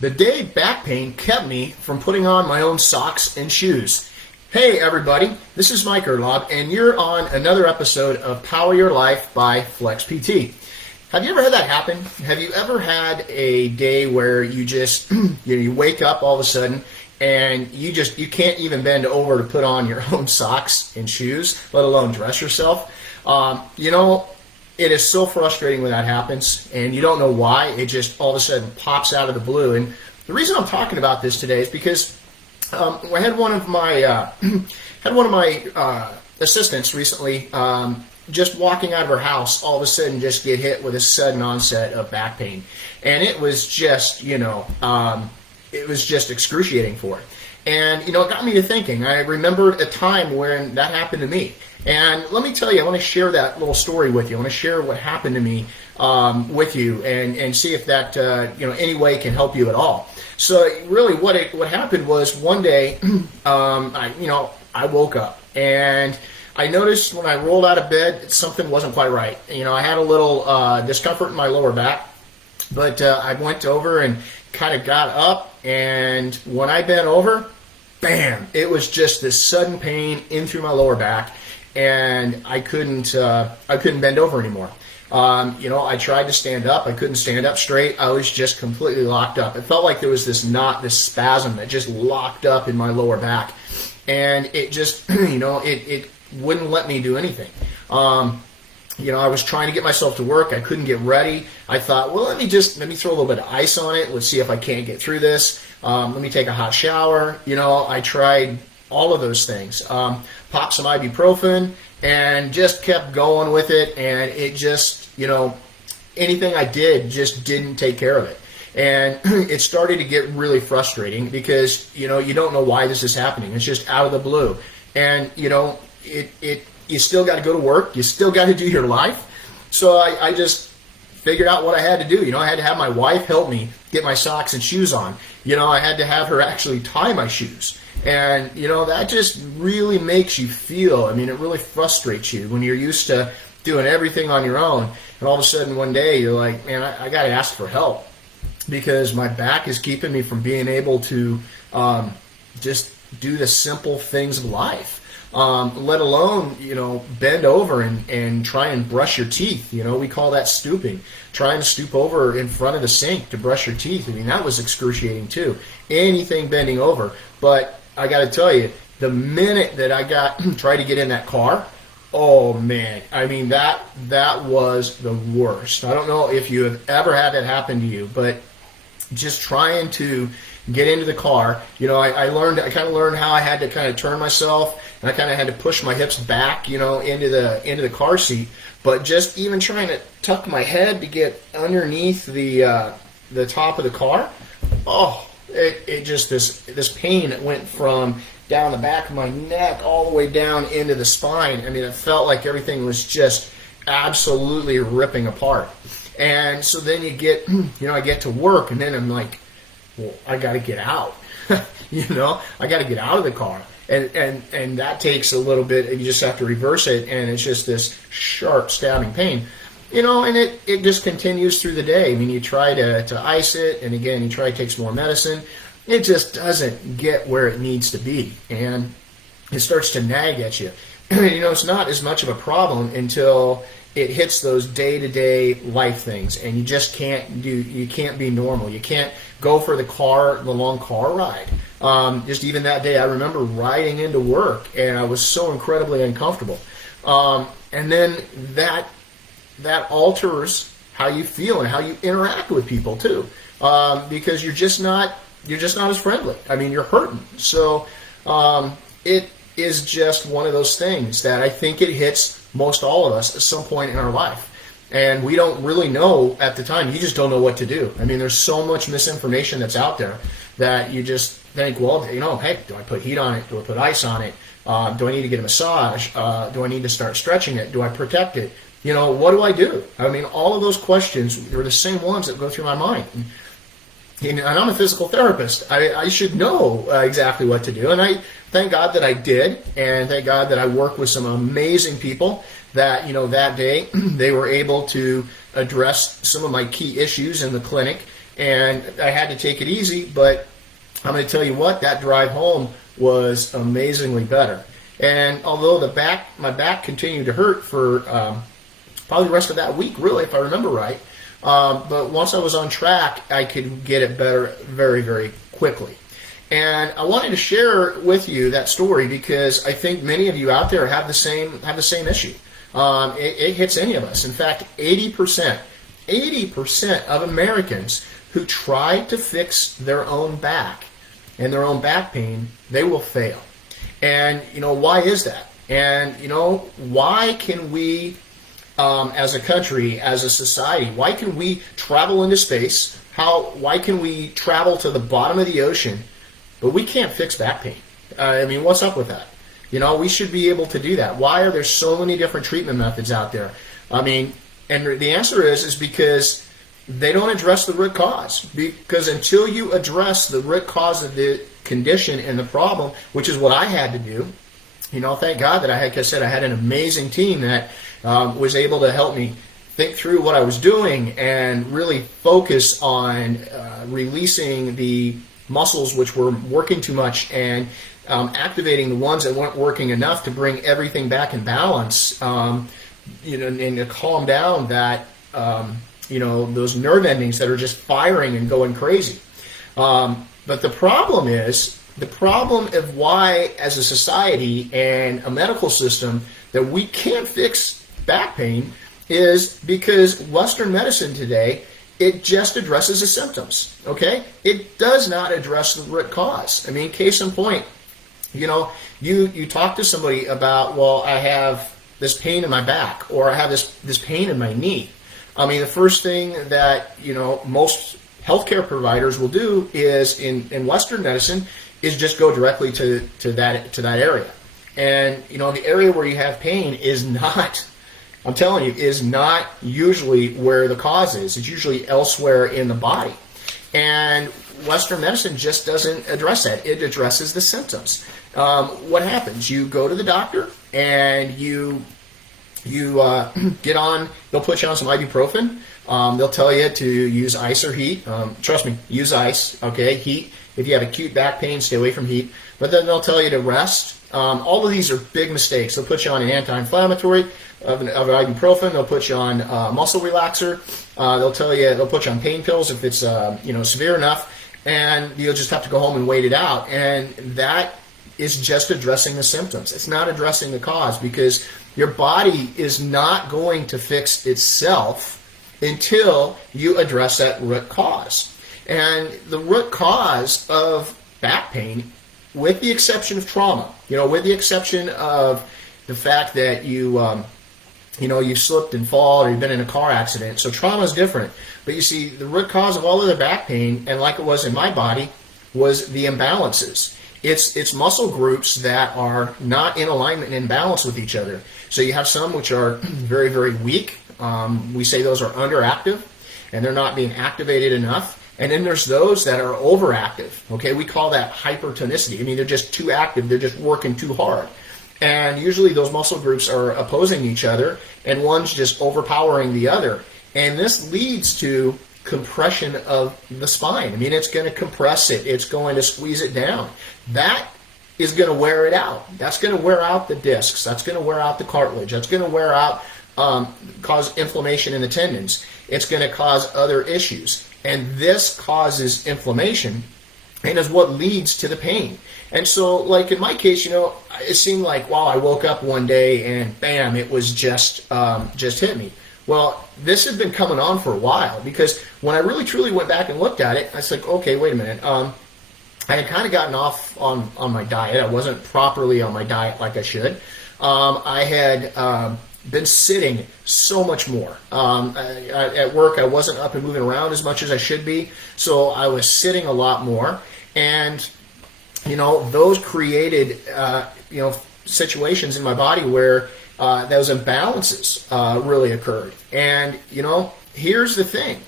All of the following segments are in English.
The day back pain kept me from putting on my own socks and shoes. Hey everybody, this is Mike Erlob, and you're on another episode of Power Your Life by Flex PT. Have you ever had that happen? Have you ever had a day where you just you wake up all of a sudden and you can't even bend over to put on your own socks and shoes, let alone dress yourself? It is so frustrating when that happens, and you don't know why. It just all of a sudden pops out of the blue. And the reason I'm talking about this today is because I had one of my assistants recently just walking out of her house, all of a sudden just get hit with a sudden onset of back pain, and it was just excruciating for her. And it got me to thinking. I remembered a time when that happened to me. And let me tell you, I want to share that little story with you. I want to share what happened to me with you and see if that any way can help you at all. So really what happened was one day I woke up and I noticed when I rolled out of bed something wasn't quite right. I had a little discomfort in my lower back, but I went over and kind of got up, and when I bent over, bam, it was just this sudden pain in through my lower back. And I couldn't bend over anymore. I tried to stand up. I couldn't stand up straight. I was just completely locked up. It felt like there was this spasm that just locked up in my lower back, and it just, it wouldn't let me do anything. I was trying to get myself to work. I couldn't get ready. I thought, well, let me throw a little bit of ice on it. Let's see if I can't get through this. Let me take a hot shower. I tried all of those things. Popped some ibuprofen and just kept going with it, and it just, anything I did just didn't take care of it. And it started to get really frustrating because, you don't know why this is happening. It's just out of the blue. And, you still got to go to work. You still got to do your life. So I just figured out what I had to do. I had to have my wife help me get my socks and shoes on. I had to have her actually tie my shoes. And, that just really makes you feel, it really frustrates you when you're used to doing everything on your own. And all of a sudden one day you're like, man, I got to ask for help because my back is keeping me from being able to just do the simple things of life. Let alone, bend over and try and brush your teeth. We call that stooping. Trying to stoop over in front of the sink to brush your teeth. That was excruciating too. Anything bending over. But I got to tell you, the minute that I tried to get in that car, oh man, that was the worst. I don't know if you have ever had that happen to you, but just trying to get into the car, I kind of learned how I had to kind of turn myself, and I kind of had to push my hips back, into the car seat. But just even trying to tuck my head to get underneath the top of the car, it just this pain that went from down the back of my neck all the way down into the spine. It felt like everything was just absolutely ripping apart. And so then you get, I get to work, and then I'm like, well, I got to get out. I got to get out of the car. And that takes a little bit. You just have to reverse it, and it's just this sharp stabbing pain. And it just continues through the day. You try to ice it, and again, you try to take some more medicine. It just doesn't get where it needs to be, and it starts to nag at you. It's not as much of a problem until it hits those day-to-day life things, and you just can't be normal. You can't go for the long car ride. Just even that day, I remember riding into work, and I was so incredibly uncomfortable. And then that alters how you feel and how you interact with people too, because you're just not as friendly. You're hurting. So it is just one of those things that I think it hits most all of us at some point in our life, and we don't really know at the time. You just don't know what to do. There's so much misinformation that's out there that you just think, well, hey, do I put heat on it? Do I put ice on it? Do I need to get a massage? Do I need to start stretching it? Do I protect it? What do I do? All of those questions are the same ones that go through my mind. And I'm a physical therapist. I should know exactly what to do. And I thank God that I did. And thank God that I worked with some amazing people that, that day they were able to address some of my key issues in the clinic and I had to take it easy, but I'm going to tell you what, that drive home was amazingly better. And although my back continued to hurt for probably the rest of that week, really, if I remember right, but once I was on track, I could get it better very, very quickly. And I wanted to share with you that story because I think many of you out there have the same issue. It hits any of us. In fact, 80% of Americans who try to fix their own back and their own back pain, they will fail. And why is that? And why can we, as a country, as a society, why can we travel into space? Why can we travel to the bottom of the ocean, but we can't fix back pain? What's up with that? We should be able to do that. Why are there so many different treatment methods out there? And the answer is because they don't address the root cause. Because until you address the root cause of the condition and the problem, which is what I had to do, thank God that like I said, I had an amazing team that was able to help me think through what I was doing and really focus on releasing the muscles which were working too much and activating the ones that weren't working enough to bring everything back in balance, and to calm down that, those nerve endings that are just firing and going crazy. But the problem of why, as a society and a medical system, that we can't fix back pain is because Western medicine today, it just addresses the symptoms, okay? It does not address the root cause. Case in point, you talk to somebody about, well, I have this pain in my back, or I have this pain in my knee. The first thing that, most healthcare providers will do is, in Western medicine, is just go directly to that area. And, the area where you have pain is not, I'm telling you, is not usually where the cause is. It's usually elsewhere in the body. And Western medicine just doesn't address that. It addresses the symptoms. What happens? You go to the doctor and you get on, they'll put you on some ibuprofen. They'll tell you to use ice or heat. Trust me, use ice, okay? Heat. If you have acute back pain, stay away from heat. But then they'll tell you to rest. All of these are big mistakes. They'll put you on an anti-inflammatory of an ibuprofen. They'll put you on muscle relaxer. They'll put you on pain pills if it's severe enough, and you'll just have to go home and wait it out. And that is just addressing the symptoms. It's not addressing the cause, because your body is not going to fix itself until you address that root cause. And the root cause of back pain, with the exception of trauma, with the exception of the fact that you slipped and fall, or you've been in a car accident. So trauma is different. But you see, the root cause of all of the back pain, and like it was in my body, was the imbalances. It's muscle groups that are not in alignment and in balance with each other. So you have some which are very, very weak. We say those are underactive, and they're not being activated enough. And then there's those that are overactive. Okay, we call that hypertonicity. They're just too active. They're just working too hard. And usually those muscle groups are opposing each other, and one's just overpowering the other. And this leads to compression of the spine. It's going to compress it. It's going to squeeze it down. That is going to wear it out. That's going to wear out the discs. That's going to wear out the cartilage. That's going to wear out, cause inflammation in the tendons. It's going to cause other issues. And this causes inflammation, and is what leads to the pain. And so, like in my case, it seemed like, wow, I woke up one day and bam, it was just hit me. Well, this had been coming on for a while, because when I really truly went back and looked at it, I was like, okay, wait a minute. I had kind of gotten off on my diet. I wasn't properly on my diet like I should. I had been sitting so much more. At work, I wasn't up and moving around as much as I should be, so I was sitting a lot more. And, those created, situations in my body where those imbalances really occurred. And, here's the thing.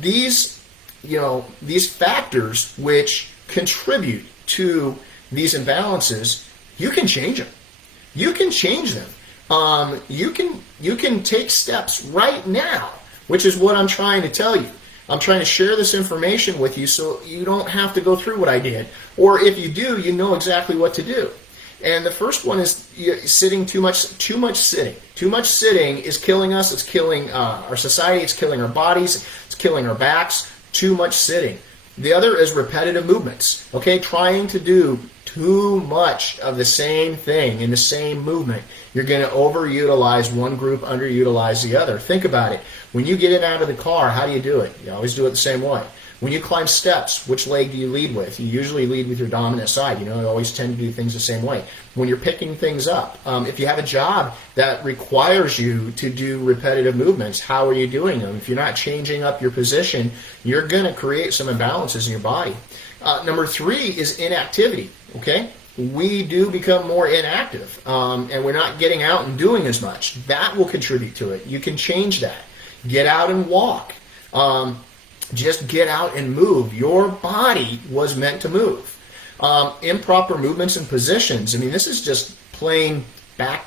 These factors which contribute to these imbalances, you can change them. You can change them. You can take steps right now, which is what I'm trying to tell you. I'm trying to share this information with you so you don't have to go through what I did. Or if you do, you know exactly what to do. And the first one is sitting too much sitting. Too much sitting is killing us. It's killing our society. It's killing our bodies. It's killing our backs. Too much sitting. The other is repetitive movements. Okay, trying to do too much of the same thing in the same movement. You're going to overutilize one group, underutilize the other. Think about it. When you get in and out of the car, how do you do it? You always do it the same way. When you climb steps, which leg do you lead with? You usually lead with your dominant side. You always tend to do things the same way. When you're picking things up, if you have a job that requires you to do repetitive movements, how are you doing them? If you're not changing up your position, you're going to create some imbalances in your body. Number 3 is inactivity. Okay, we do become more inactive, and we're not getting out and doing as much. That will contribute to it. You can change that. Get out and walk. Just get out and move. Your body was meant to move. Improper movements and positions. I mean, this is just plain back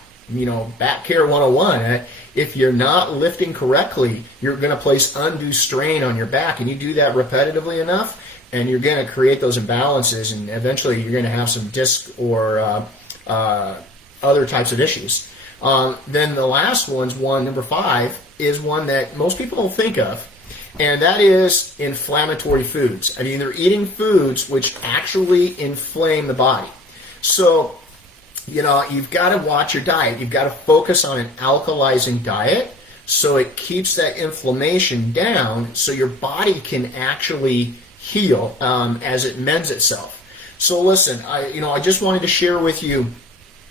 care 101. If you're not lifting correctly, you're going to place undue strain on your back, and you do that repetitively enough, and you're going to create those imbalances, and eventually you're going to have some disc or other types of issues. Then the last number 5, is one that most people don't think of, and that is inflammatory foods. I mean, they're eating foods which actually inflame the body. So, you've got to watch your diet. You've got to focus on an alkalizing diet so it keeps that inflammation down so your body can actually heal as it mends itself. So listen, I just wanted to share with you,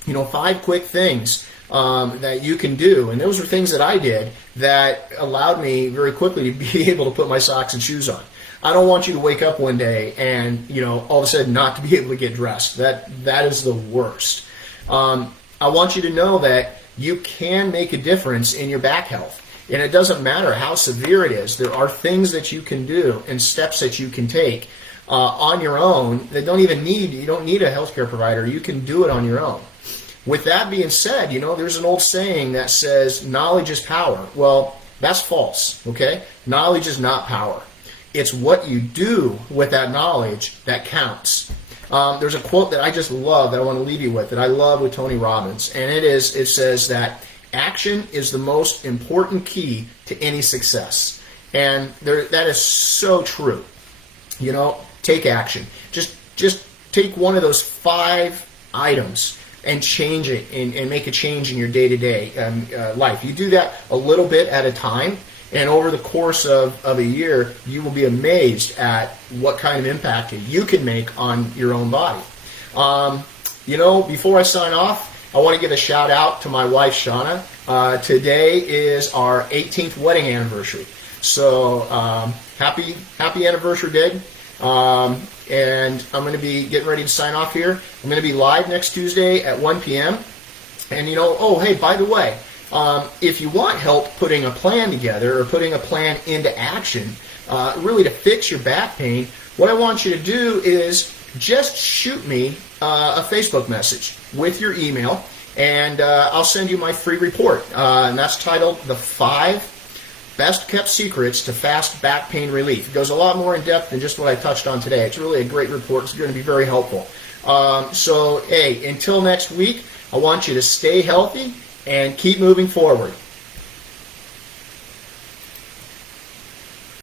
5 quick things that you can do, and those are things that I did that allowed me very quickly to be able to put my socks and shoes on. I don't want you to wake up one day and all of a sudden not to be able to get dressed. That is the worst. I want you to know that you can make a difference in your back health. And it doesn't matter how severe it is. There are things that you can do and steps that you can take on your own that you don't need a healthcare provider. You can do it on your own. With that being said, there's an old saying that says knowledge is power. Well, that's false, okay? Knowledge is not power. It's what you do with that knowledge that counts. There's a quote that I just love that I want to leave you with, that I love with Tony Robbins, and it says that action is the most important key to any success. And that is so true. Take action. Just take one of those 5 items and change it and make a change in your day-to-day life. You do that a little bit at a time, and over the course of a year, you will be amazed at what kind of impact you can make on your own body. Before I sign off, I want to give a shout out to my wife, Shauna. Today is our 18th wedding anniversary. So happy anniversary, Dig. And I'm going to be getting ready to sign off here. I'm going to be live next Tuesday at 1 p.m. And hey, by the way, if you want help putting a plan together or putting a plan into action, really to fix your back pain, what I want you to do is just shoot me a Facebook message with your email, and I'll send you my free report. And that's titled The 5 Best Kept Secrets to Fast Back Pain Relief. It goes a lot more in depth than just what I touched on today. It's really a great report. It's going to be very helpful. So, hey, until next week, I want you to stay healthy and keep moving forward.